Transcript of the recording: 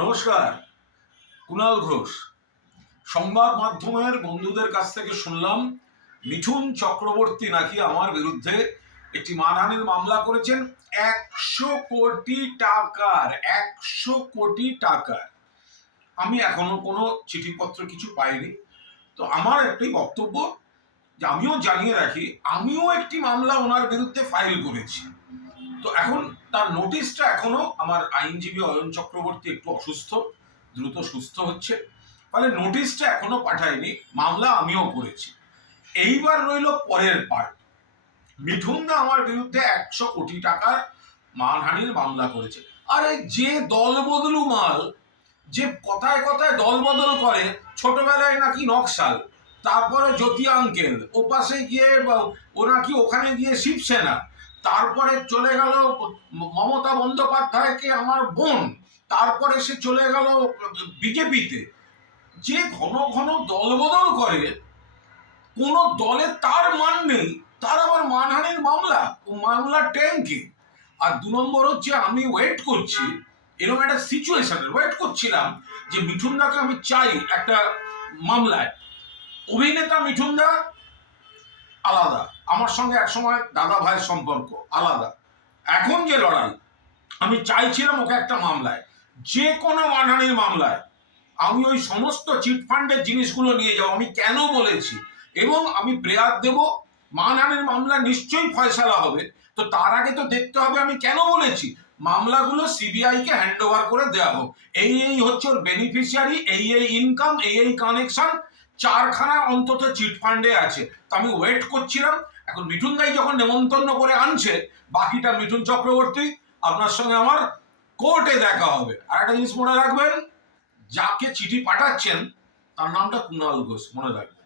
নমস্কার। কুণাল ঘোষ। সংবাদ মাধ্যমের বন্ধুদের কাছ থেকে শুনলাম মিঠুন চক্রবর্তী নাকি আমার বিরুদ্ধে একটি মানহানির মামলা করেছেন 100 কোটি টাকার। 100 কোটি টাকার। আমি এখনো কোনো চিঠিপত্র কিছু পাইনি। তো আমার একটাই বক্তব্য, যে আমিও জানিয়ে রাখি, আমিও একটি মামলা ওনার বিরুদ্ধে ফাইল করেছি। তো এখন তার নোটিশটা এখনো আমার আইনজীবী অয়ন চক্রবর্তী একটু অসুস্থ, দ্রুত সুস্থ হচ্ছে, ফলে নোটিশটা এখনো পাঠায়নি। মামলা আমিও করেছি। এইবার রইল পরের পার্ট। মিঠুনদা আমার বিরুদ্ধে 100 কোটি টাকার মানহানির মামলা করেছে। আরে যে দল বদলু মাল, যে কথায় কথায় দল বদল করে, ছোটবেলায় নাকি নকশাল, তারপরে জ্যোতি আঙ্কেল, ওপাশে গিয়ে ও নাকি ওখানে গিয়ে শিবসেনা, তারপরে চলে গেল মমতা বন্দ্যোপাধ্যায়কে আমার বোন, তারপরে সে চলে গেল বিজেপিতে। যে ঘন ঘন দল বদল করে, কোন দলে তার মান নেই, তার আবার মানহানির মামলা ট্যাঙ্কে। আর 2 নম্বর হচ্ছে, আমি ওয়েট করছি, এরকম একটা সিচুয়েশনের ওয়েট করছিলাম যে মিঠুনদাকে আমি চাই একটা মামলায়। অভিনেতা মিঠুনদা আলাদা, আমার সঙ্গে একসময় দাদা ভাইয়ের সম্পর্ক আলাদা। এখন যে লড়াই, আমি চাইছিলাম ওকে একটা মামলায়, যে কোনো মানহানির মামলায় আমি ওই সমস্ত চিটফান্ডের জিনিসগুলো নিয়ে যাবো। আমি কেন বলেছি, এবং আমি প্রেয়ার দেব, মানহানির মামলা নিশ্চয়ই ফয়সালা হবে। তো তার আগে তো দেখতে হবে আমি কেন বলেছি। মামলাগুলো সিবিআই কে হ্যান্ড ওভার করে দেওয়া হোক। এই হচ্ছে ওর বেনিফিশিয়ারি, এই ইনকাম, এই কানেকশন, 4খানা অন্তত চিটফান্ডে আছে। তো আমি ওয়েট করছিলাম। এখন মিঠুন দাই যখন নেমন্তন্ন করে আনছে, বাকিটা মিঠুন চক্রবর্তী, আপনার সঙ্গে আমার কোর্টে দেখা হবে। আর একটা জিনিস মনে রাখবেন, যাকে চিঠি পাঠাচ্ছেন তার নামটা কুণাল ঘোষ, মনে রাখবেন।